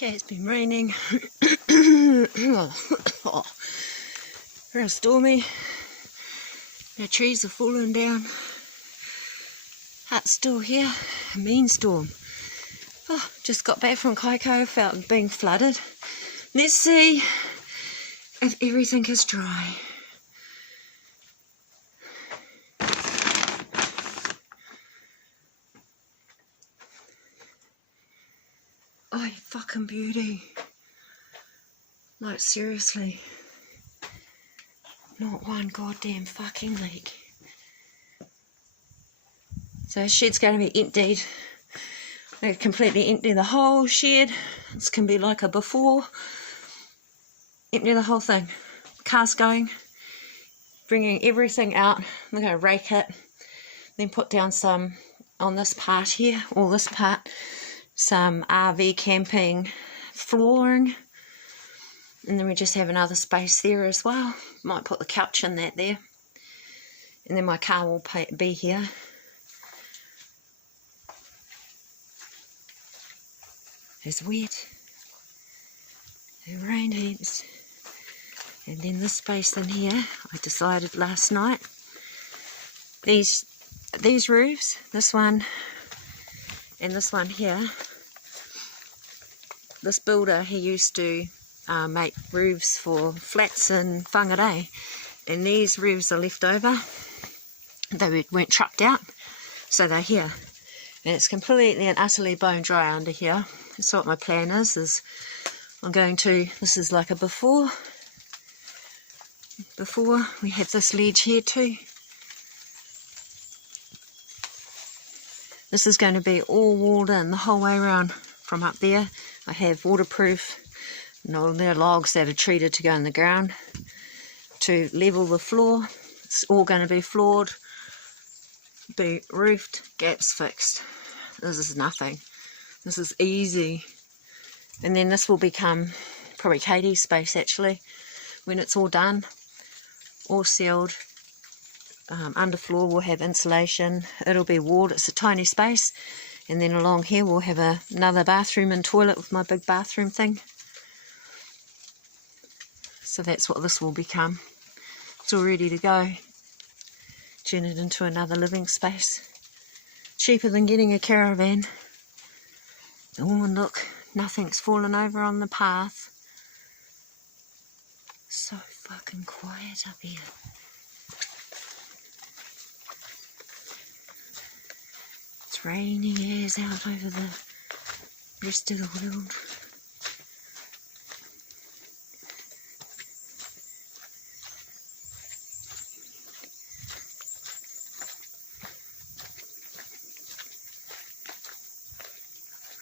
Okay, it's been raining. Oh, real stormy. The trees are falling down. Hut's still here. A mean storm. Oh, just got back from Kaikoura, felt being flooded. Let's see if everything is dry. Oh, you fucking beauty. Like, seriously. Not one goddamn fucking leak. So the shed's going to be emptied. They completely empty the whole shed. This can be like a before. Empty the whole thing. Car's going. Bringing everything out. I'm going to rake it. Then put down some on this part here, or this part, some RV camping flooring. And then we just have another space there as well. Might put the couch in that there. And then my car will be here. It's wet. It rained heaps. And then this space in here, I decided last night, these roofs, this one and this one here, this builder, he used to make roofs for flats in Whangarei, and these roofs are left over. They weren't trucked out, so they're here. And it's completely and utterly bone dry under here. So what my plan is I'm going to, this is like a before we have this ledge here too. This is going to be all walled in the whole way around from up there. I have waterproof, and all their logs that are treated to go in the ground to level the floor. It's all going to be floored, be roofed, gaps fixed. This is nothing. This is easy. And then this will become probably Katie's space actually when it's all done, all sealed. Underfloor will have insulation. It'll be walled. It's a tiny space. And then along here we'll have another bathroom and toilet with my big bathroom thing. So that's what this will become. It's all ready to go. Turn it into another living space. Cheaper than getting a caravan. Oh, and look, nothing's fallen over on the path. So fucking quiet up here. It's raining as out over the rest of the world.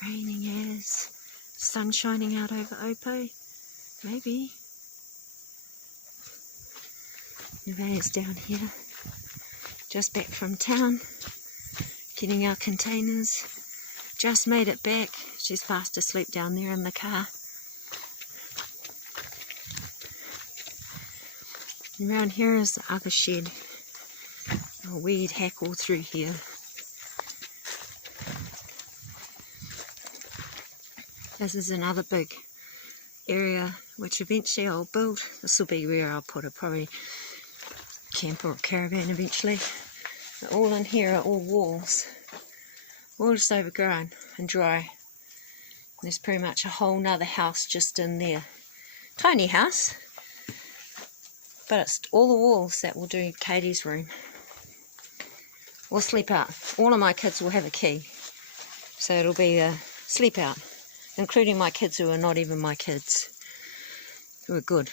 Raining as, sun shining out over Opo, maybe. Nevaeh's down here, just back from town, getting our containers. Just made it back. She's fast asleep down there in the car. And around here is the other shed. A weed hack all through here. This is another big area which eventually I'll build. This will be where I'll put a probably camper or caravan eventually. But all in here are all walls. All just overgrown and dry. There's pretty much a whole nother house just in there. Tiny house. But it's all the walls that will do Katie's room. Or sleep out. All of my kids will have a key. So it'll be a sleep out. Including my kids who are not even my kids. Who are good.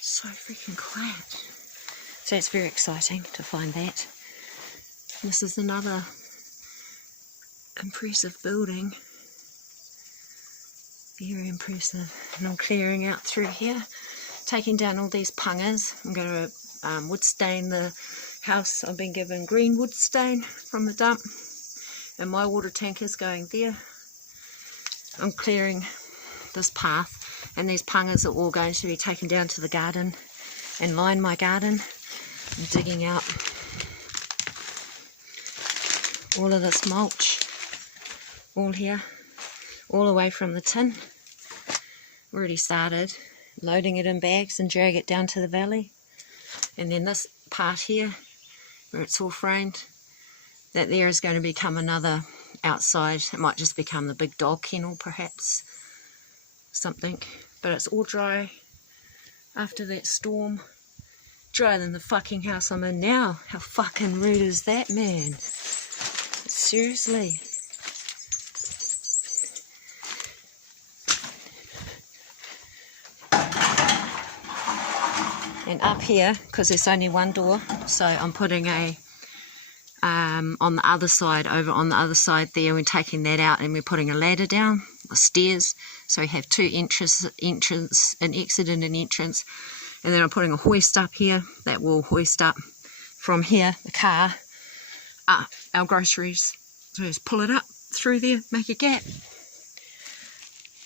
So freaking quiet. So it's very exciting to find that. This is another impressive building. Very impressive. And I'm clearing out through here. Taking down all these pungas. I'm going to wood stain the house. I've been given green wood stain from the dump. And my water tank is going there. I'm clearing this path. And these pungas are all going to be taken down to the garden and line my garden. I'm digging out all of this mulch, all here, all away from the tin. Already started loading it in bags and drag it down to the valley. And then this part here, where it's all framed, that there is going to become another outside. It might just become the big dog kennel, perhaps, something. But it's all dry after that storm. Drier than the fucking house I'm in now. How fucking rude is that, man? Seriously. And up here, because there's only one door, so I'm putting a on the other side, over on the other side there, we're taking that out and we're putting a ladder down, or stairs, so we have two entrance, an exit and an entrance. And then I'm putting a hoist up here that will hoist up from here, the car, up our groceries. So just pull it up through there, make a gap.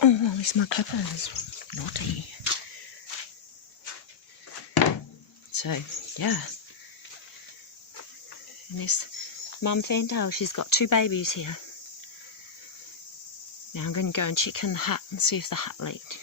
Oh, there's my clippers. Naughty. So, yeah. And there's Mum Fandale. She's got 2 babies here. Now I'm going to go and check in the hut and see if the hut leaked.